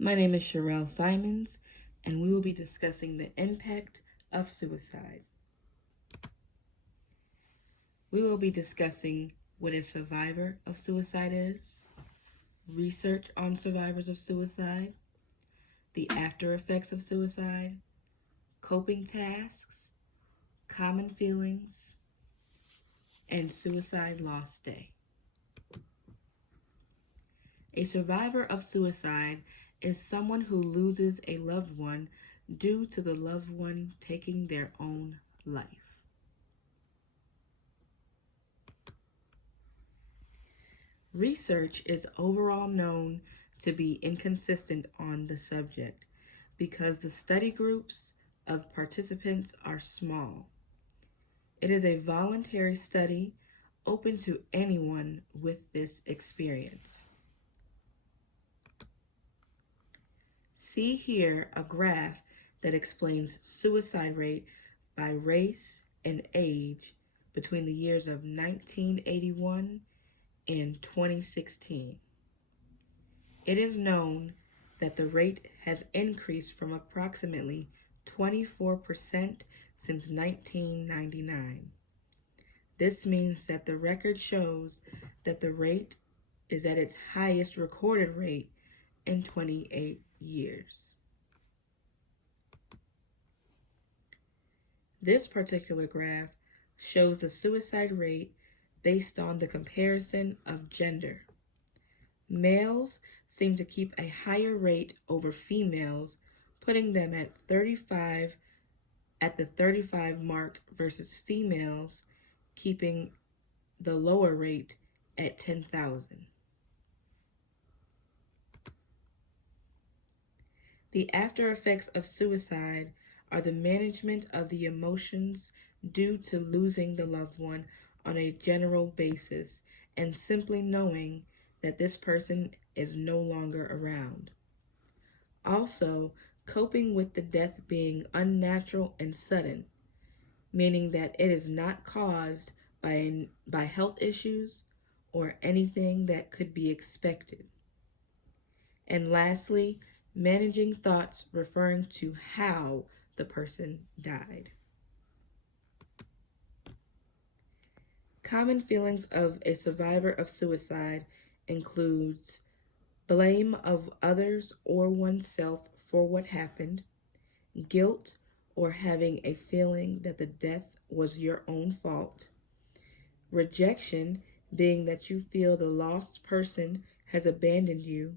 My name is Sherelle Simons, and we will be discussing the impact of suicide. We will be discussing what a survivor of suicide is, research on survivors of suicide, the after effects of suicide, coping tasks, common feelings, and Suicide Loss Day. A survivor of suicide is someone who loses a loved one due to the loved one taking their own life. Research is overall known to be inconsistent on the subject because the study groups of participants are small. It is a voluntary study open to anyone with this experience. See here a graph that explains suicide rate by race and age between the years of 1981 and 2016. It is known that the rate has increased from approximately 24% since 1999. This means that the record shows that the rate is at its highest recorded rate in 28 years. This particular graph shows the suicide rate based on the comparison of gender. Males seem to keep a higher rate over females, putting them at the 35 mark versus females keeping the lower rate at 10,000. The after effects of suicide are the management of the emotions due to losing the loved one on a general basis and simply knowing that this person is no longer around. Also, coping with the death being unnatural and sudden, meaning that it is not caused by health issues or anything that could be expected. And lastly, managing thoughts referring to how the person died. Common feelings of a survivor of suicide includes blame of others or oneself for what happened, guilt or having a feeling that the death was your own fault, rejection being that you feel the lost person has abandoned you,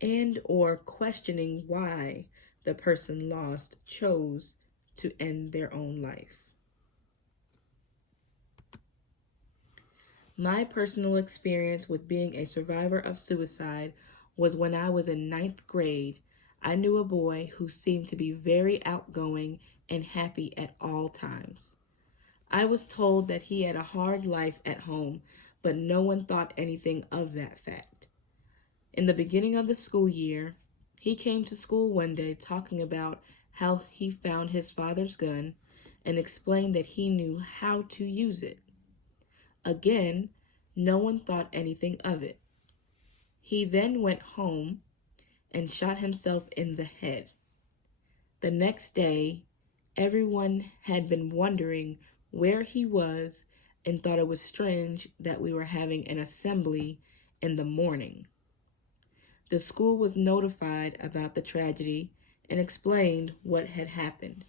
and or questioning why the person lost chose to end their own life. My personal experience with being a survivor of suicide was when I was in 9th grade. I knew a boy who seemed to be very outgoing and happy at all times. I was told that he had a hard life at home, but no one thought anything of that fact. In the beginning of the school year, he came to school one day talking about how he found his father's gun and explained that he knew how to use it. Again, no one thought anything of it. He then went home and shot himself in the head. The next day, everyone had been wondering where he was and thought it was strange that we were having an assembly in the morning. The school was notified about the tragedy and explained what had happened.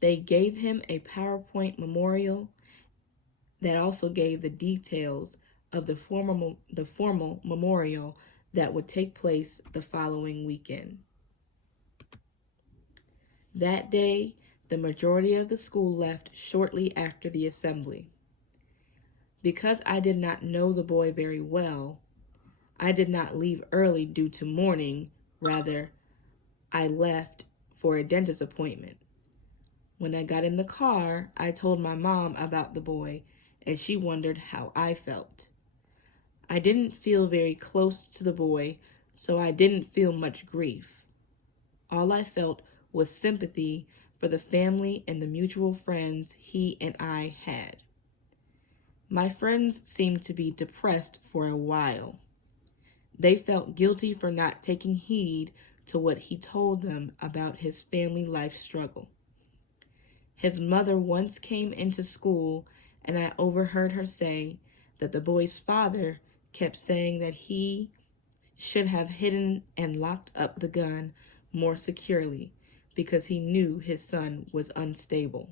They gave him a PowerPoint memorial that also gave the details of the formal memorial that would take place the following weekend. That day, the majority of the school left shortly after the assembly. Because I did not know the boy very well, I did not leave early due to mourning. Rather, I left for a dentist appointment. When I got in the car, I told my mom about the boy, and she wondered how I felt. I didn't feel very close to the boy, so I didn't feel much grief. All I felt was sympathy for the family and the mutual friends he and I had. My friends seemed to be depressed for a while. They felt guilty for not taking heed to what he told them about his family life struggle. His mother once came into school, and I overheard her say that the boy's father kept saying that he should have hidden and locked up the gun more securely because he knew his son was unstable.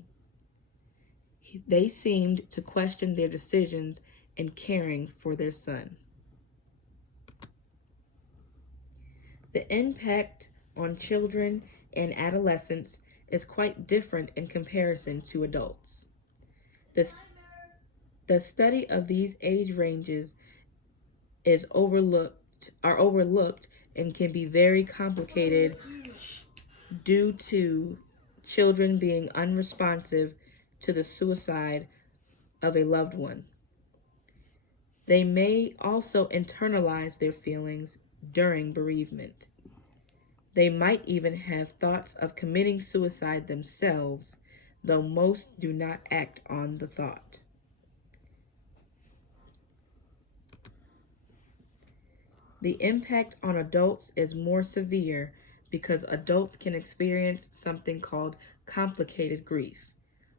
They seemed to question their decisions in caring for their son. The impact on children and adolescents is quite different in comparison to adults. The, the study of these age ranges are overlooked and can be very complicated due to children being unresponsive to the suicide of a loved one. They may also internalize their feelings during bereavement. They might even have thoughts of committing suicide themselves, though most do not act on the thought. The impact on adults is more severe because adults can experience something called complicated grief,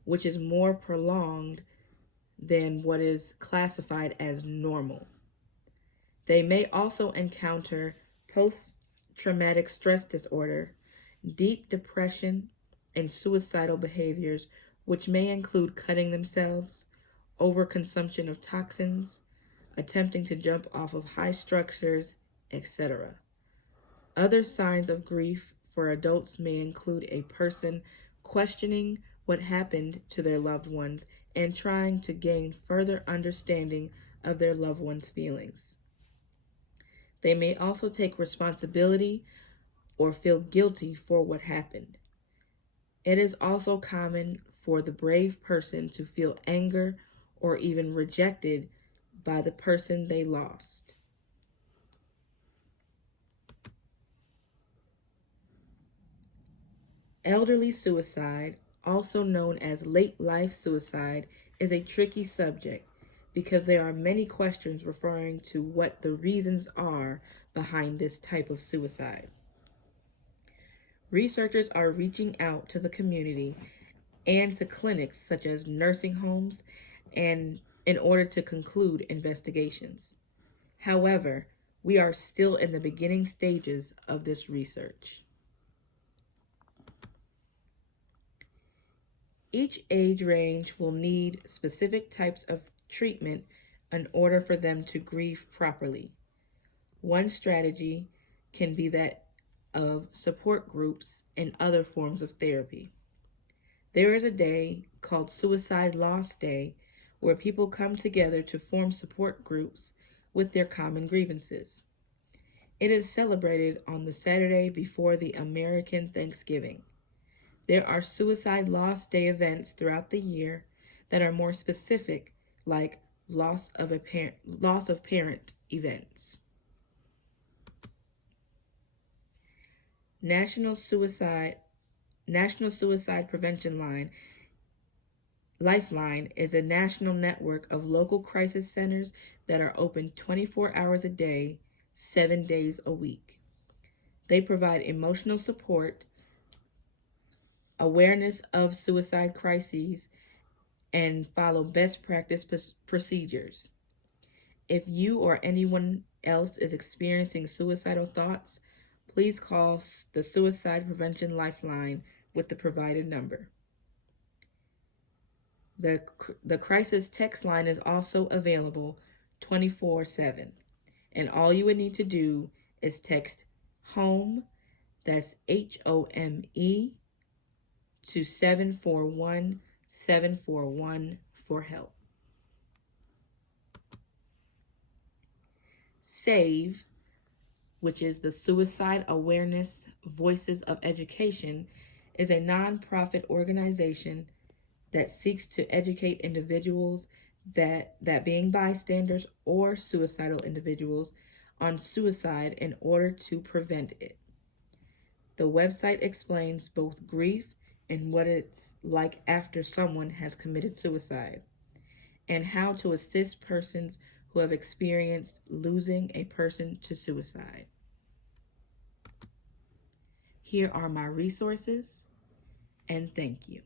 which is more prolonged than what is classified as normal. They may also encounter post-traumatic stress disorder, deep depression, and suicidal behaviors, which may include cutting themselves, overconsumption of toxins, attempting to jump off of high structures, etc. Other signs of grief for adults may include a person questioning what happened to their loved ones and trying to gain further understanding of their loved one's feelings. They may also take responsibility or feel guilty for what happened. It is also common for the brave person to feel anger or even rejected by the person they lost. Elderly suicide, also known as late life suicide, is a tricky subject because there are many questions referring to what the reasons are behind this type of suicide. Researchers are reaching out to the community and to clinics such as nursing homes and in order to conclude investigations. However, we are still in the beginning stages of this research. Each age range will need specific types of treatment in order for them to grieve properly. One strategy can be that of support groups and other forms of therapy. There is a day called Suicide Loss Day where people come together to form support groups with their common grievances. It is celebrated on the Saturday before the American Thanksgiving. There are Suicide Loss Day events throughout the year that are more specific, like loss of parent events. National Suicide Prevention Lifeline is a national network of local crisis centers that are open 24 hours a day, 7 days a week. They provide emotional support, awareness of suicide crises, and follow best practice procedures. If you or anyone else is experiencing suicidal thoughts, please call the Suicide Prevention Lifeline with the provided number. The crisis text line is also available 24/7, and all you would need to do is text HOME, that's HOME, to 741-741 for help. SAVE, which is the Suicide Awareness Voices of Education, is a nonprofit organization that seeks to educate individuals that being bystanders or suicidal individuals on suicide in order to prevent it. The website explains both grief and what it's like after someone has committed suicide, and how to assist persons who have experienced losing a person to suicide. Here are my resources, and thank you.